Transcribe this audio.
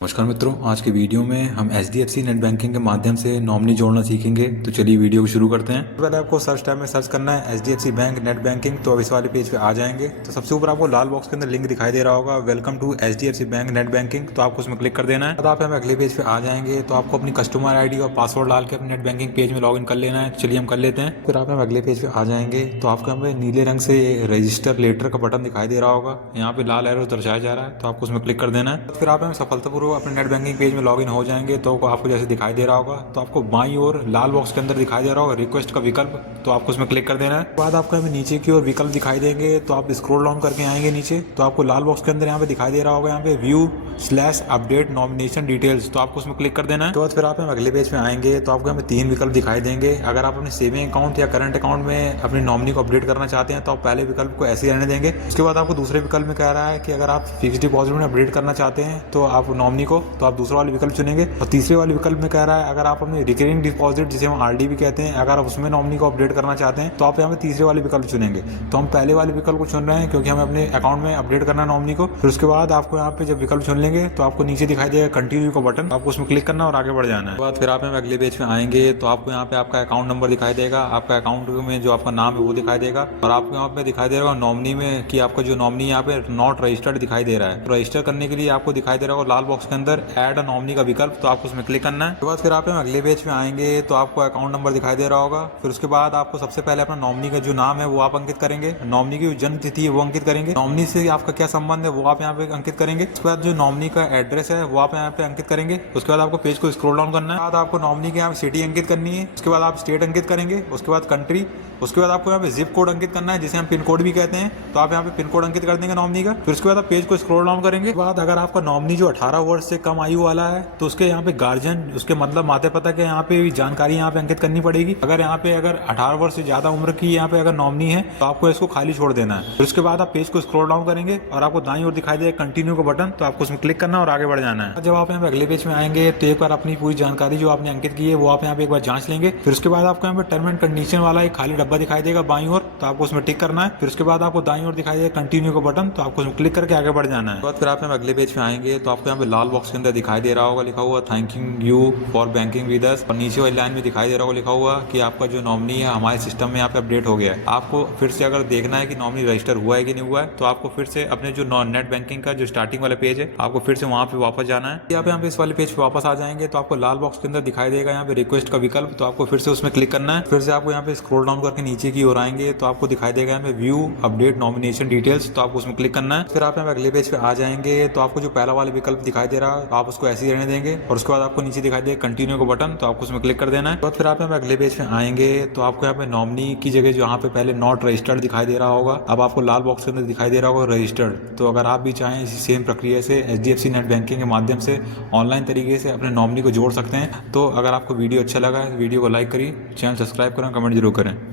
नमस्कार मित्रों, आज के वीडियो में हम HDFC नेट बैंकिंग के माध्यम से नॉमिनी जोड़ना सीखेंगे। तो चलिए वीडियो को शुरू करते हैं। तो पहले आपको सर्च टैब में सर्च करना है HDFC बैंक नेट बैंकिंग। तो अब इस वाले पेज पे आ जाएंगे। तो सबसे ऊपर आपको लाल बॉक्स के अंदर लिंक दिखाई दे रहा होगा, welcome to HDFC bank net banking. तो आपको उसमें क्लिक कर देना है। आप यहाँ अगले पेज पे आ जाएंगे तो आपको अपनी कस्टमर ID और पासवर्ड डाल के अपने नेट बैंकिंग पेज में लॉग इन कर लेना है। चलिए हम कर लेते हैं। फिर आप अगले पेज पे आ जाएंगे तो आपको यहाँ पे नीले रंग से रजिस्टर लेटर का बटन दिखाई दे रहा होगा। यहाँ पे लाल एरो दर्शाया जा रहा है, तो आपको उसमें क्लिक कर देना है। फिर आप सफलतापूर्वक अपने नेट बैंकिंग पेज में लॉगिन हो जाएंगे। तो आपको जैसे दिखाई दे रहा होगा, तो आपको बाईं ओर लाल बॉक्स के अंदर दिखाई दे रहा होगा रिक्वेस्ट का विकल्प। तो आपको उसमें क्लिक कर देना है। बाद आपको यहाँ नीचे की ओर विकल्प दिखाई देंगे। तो आप स्क्रॉल डाउन करके आएंगे नीचे, तो आपको लाल बॉक्स के अंदर यहाँ पे दिखाई दे रहा होगा, यहाँ पे व्यू/अपडेट नॉमिनेशन डिटेल्स। तो आपको उसमें क्लिक कर देना है। तो बाद फिर आप अगले पेज में आएंगे तो आपको यहाँ पे 3 विकल्प दिखाई देंगे। अगर आप अपने सेविंग अकाउंट या करंट अकाउंट में अपनी नॉमिनी को अपडेट करना चाहते हैं तो आप पहले विकल्प को ऐसे ही रहने देंगे। उसके बाद आपको दूसरे विकल्प में कह रहा है कि अगर आप फिक्स डिपॉजिट में अपडेट करना चाहते हैं तो आप नॉमिनी को, तो आप दूसरा वाले विकल्प चुनेंगे। और तीसरे वाले विकल्प में कह रहा है अगर आप अपने रिकरिंग डिपॉजिट, जिसे हम RD भी कहते हैं, अगर आप उसमें नॉमिनी को अपडेट करना चाहते हैं तो आप यहाँ पे तीसरे वाले विकल्प चुनेंगे। तो हम पहले वाले विकल्प को चुन रहे हैं क्योंकि हमें अपने अकाउंट में अपडेट करना है नॉमिनी को। फिर उसके बाद आपको यहाँ पे जब विकल्प चुन लेंगे तो आपको नीचे दिखाई देगा कंटिन्यू का बटन, आपको उसमें क्लिक करना और आगे बढ़ जाना है। बाद फिर आप अगले पेज में आएंगे तो आपको यहाँ पे आपका अकाउंट नंबर दिखाई देगा, आपका अकाउंट में जो आपका नाम है वो दिखाई देगा, और आपको यहाँ पे दिखाई देगा नॉमिनी में कि आपका जो नॉमिनी यहाँ पे नॉट रजिस्टर्ड दिखाई दे रहा है। तो रजिस्टर करने के लिए आपको दिखाई दे रहा होगा लाल बॉक्स के अंदर ऐड अ नॉमिनी का विकल्प। तो आपको उसमें क्लिक करना है। उसके बाद फिर आप अगले पेज में आएंगे तो आपको अकाउंट नंबर दिखाई दे रहा होगा। फिर उसके बाद आपको सबसे पहले अपना नॉमिनी का जो नाम है वो आप अंकित करेंगे, नॉमिनी की जन्म तिथि है वो अंकित करेंगे, नॉमिनी से आपका क्या संबंध है वो आप यहाँ पे अंकित करेंगे। उसके बाद जो नॉमिनी का एड्रेस है वो आप यहाँ पे अंकित करेंगे। उसके बाद आपको पेज को स्क्रॉल डाउन करना है। बाद आपको नॉमिनी के यहाँ सिटी अंकित करनी है। उसके बाद आप स्टेट अंकित करेंगे, उसके बाद कंट्री, उसके बाद आपको यहाँ पे जिप कोड अंकित करना है, जिसे हम पिन कोड भी कहते हैं। तो आप यहाँ पे पिन कोड अंकित कर देंगे नॉमिनी का। फिर उसके बाद आप पेज को स्क्रॉल डाउन करेंगे। बाद अगर आपका नॉमिनी जो 18 वर्ष से कम आयु वाला है तो उसके यहाँ पे गार्जियन, उसके मतलब माता पिता के यहाँ पे भी जानकारी यहाँ पे अंकित करनी पड़ेगी। अगर यहाँ पे अगर 18 वर्ष से ज्यादा उम्र की यहाँ पे अगर नॉमिनी है तो आपको इसको खाली छोड़ देना है। फिर उसके बाद आप पेज को स्क्रॉल डाउन करेंगे और आपको दाईं ओर दिखाई देगा कंटिन्यू का बटन। तो आपको उसमें क्लिक करना और आगे बढ़ जाना है। जब आप यहाँ पे अगले पेज में आएंगे तो एक बार अपनी पूरी जानकारी जो आपने अंकित की है वो आप यहाँ पे एक बार जांच लेंगे। फिर उसके बाद आपको यहाँ पे टर्म एंड कंडीशन वाला एक खाली डब्बा दिखाई देगा बाईं ओर। तो आपको उसमें टिक करना है। फिर उसके बाद आपको दाईं ओर दिखाई देगा कंटिन्यू का बटन। तो आपको उसमें क्लिक करके आगे बढ़ जाना है। फिर आप अगले पेज में आएंगे तो आपको यहाँ पे लाल बॉक्स के अंदर दिखाई दे रहा होगा लिखा हुआ thanking you for banking with us, और नीचे वाली लाइन में दिखाई दे रहा होगा लिखा हुआ कि आपका जो नॉमिनी है हमारे सिस्टम में यहाँ पे अपडेट हो गया है। आपको फिर से अगर देखना है कि नॉमिनी रजिस्टर हुआ है कि नहीं हुआ है तो आपको फिर से अपने जो नेट बैंकिंग का जो स्टार्टिंग वाला पेज है आपको फिर से वहाँ पे वापस जाना है। आप यहाँ पे इस वाले पेज पे वापस आ जाएंगे तो आपको लाल बॉक्स के अंदर दिखाई देगा यहाँ पे रिक्वेस्ट का विकल्प। तो आपको फिर से उसमें क्लिक करना है। फिर से आपको यहाँ पे स्क्रॉल डाउन करके नीचे की ओर आएंगे तो आपको दिखाई देगा यहाँ पे व्यू अपडेट नॉमिनेशन डिटेल्स। तो आपको उसमें क्लिक करना है। फिर आप यहाँ अगले पेज पे आ जाएंगे तो आपको जो पहला वाला विकल्प दिखाई दे रहा है आप उसको ऐसे ही रहने देंगे, और उसके बाद आपको नीचे दिखाई देगा कंटिन्यू का बटन। तो आपको उसमें क्लिक कर देना है। तो फिर आप यहाँ अगले पेज पे आएंगे तो आपको यहाँ पे नॉमिनी की जगह जो यहाँ पे पहले नॉट रजिस्टर्ड दिखाई दे रहा होगा, अब आपको लाल बॉक्स के अंदर दिखाई दे रहा होगा रजिस्टर्ड। तो अगर आप भी चाहें इसी सेम प्रक्रिया से HDFC नेट बैंकिंग के माध्यम से ऑनलाइन तरीके से अपने नॉमिनी को जोड़ सकते हैं। तो अगर आपको वीडियो अच्छा लगा है वीडियो को लाइक करिए, चैनल सब्सक्राइब करें, कमेंट जरूर करें।